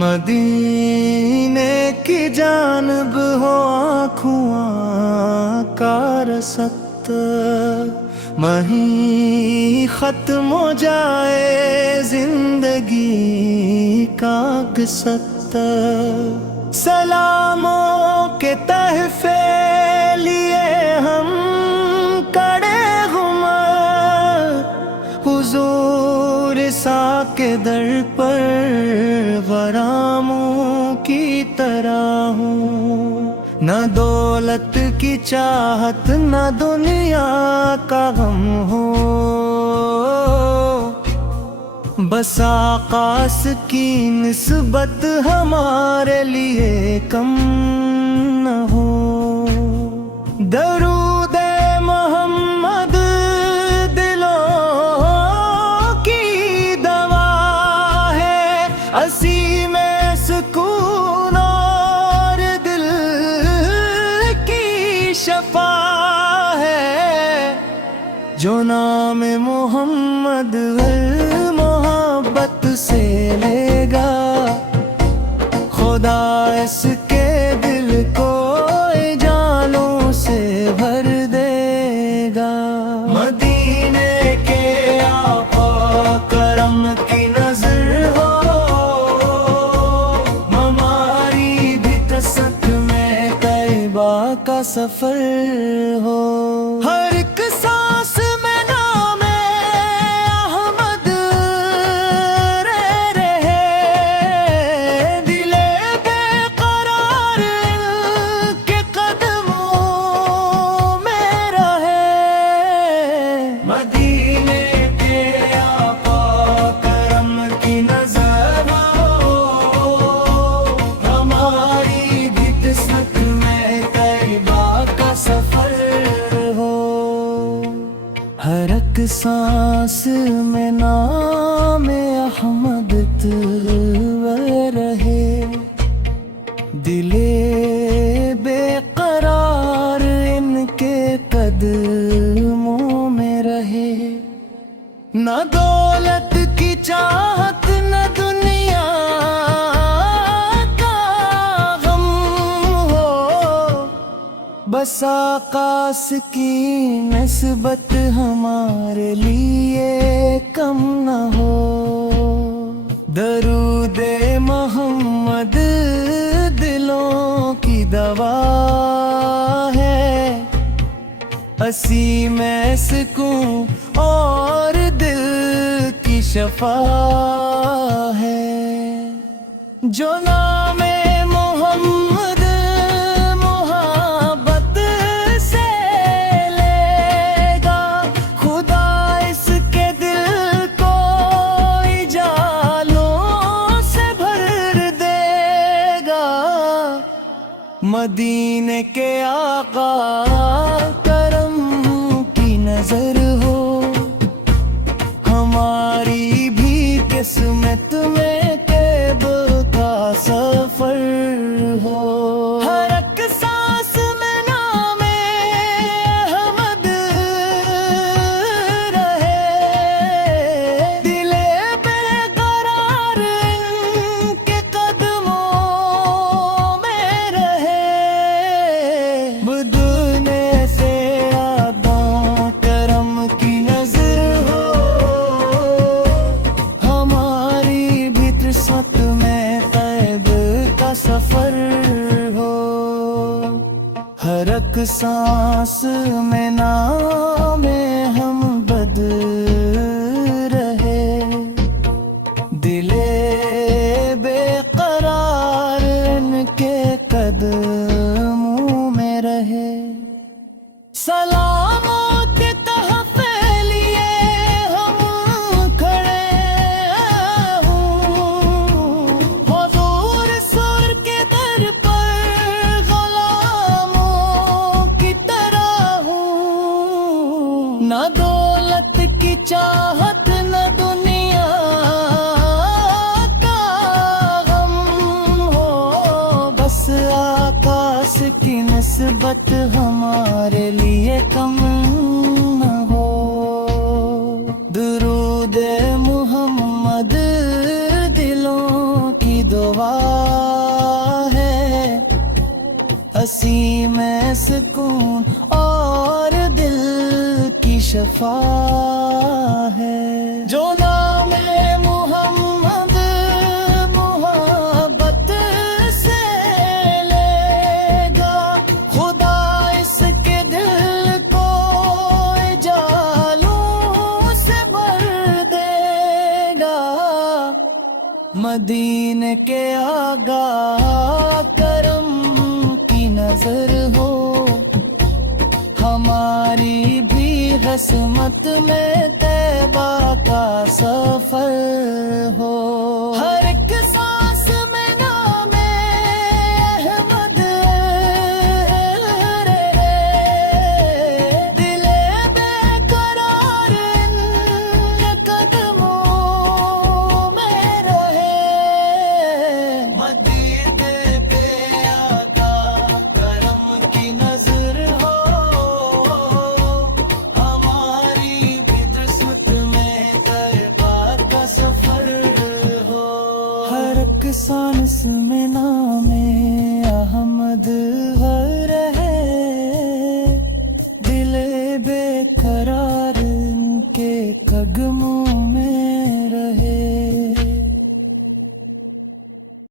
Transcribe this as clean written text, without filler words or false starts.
مدینے کی جانب ہو آنکھوں کا رسط، وہیں ختم ہو جائے زندگی کا قصت۔ سلاموں کے تحفے لیے ہم کڑے غمر، حضور سا کے در پر غراموں کی طرح ہوں۔ نہ دولت کی چاہت نہ دنیا کا غم ہو، بس آقاس کی نسبت ہمارے لیے کم نہ ہو۔ درود محمد دلوں کی دوا ہے، اسی میں سکون اور دل کی شفا ہے۔ جو نام محمد محبت سے لے گا، خدا اس کے دل کو جانوں سے بھر دے گا۔ مدینے کے آقا کرم کی نظر ہو، ہماری بھی قسمت میں طیبہ کا سفر ہو۔ ہر ایک سانس میں نام احمد رہ رہے، دل بے قرار کے قدموں میں رہے۔ مدینے کے آقا کرم کی نظر ہو، ہماری بھی قسمت میں طیبہ کا سفر ہو۔ ہر ایک سانس میں نام احمد رہے، دل بے قرار ان کے قدموں میں رہے۔ نہ دولت کی چاہت نہ دنیا کا غم ہو، بس آقاس کی نسبت ہمارے لیے کم نہ ہو۔ درود محمد دلوں کی دوا ہے، اسی میں سکون اور دل کی شفا ہے۔ جو نام محمد محبت سے لے گا، خدا اس کے دل کو جالوں سے بھر دے گا۔ مدینے کے آقا کرم کی نظر ہو، ہماری بھی قسمت میں قید کا سفر ہو۔ ہر ایک سانس میں نام احمد رہے، دل بے قرار ان کے قدموں میں رہے۔ بدنے سے آدھا کرم کی نظر ہو، ہماری بھی قسمت میں طیب کا سفر ہو۔ ہر ایک سانس میں نام محمد رہے، دل بے قرار ان کے قدموں میں رہے۔ سلاموں کے تحفے لیے ہم کھڑے ہوں، حضور سر کے در پر غلاموں کی طرح ہوں۔ نہ دولت کی چاہت نہ دنیا کا غم ہو، بس آقاس کی نسبت ہمارے لیے کم نہ ہو۔ درود محمد دلوں کی دعا دوا ہے، ہنسی میں سکون اور دل کی شفا ہے۔ جو نام محمد محبت سے لے گا، خدا اس کے دل کو جالوں سے بھر دے گا۔ مدینے کے آقا کرم کی نظر ہو، ہماری بھی قسمت میں طیبہ کا سفر ہو۔ ہر ایک سانس میں نام احمد رہے، دل بے قرار ان قدموں میں رہے۔ مدینے پہ آقا کرم کی نظر ہو، ہماری بھی قسمت میں طیبہ کا سفر ہو۔ ہر ایک سانس میں نام احمد رہے، دل بے قرار ان کے قدموں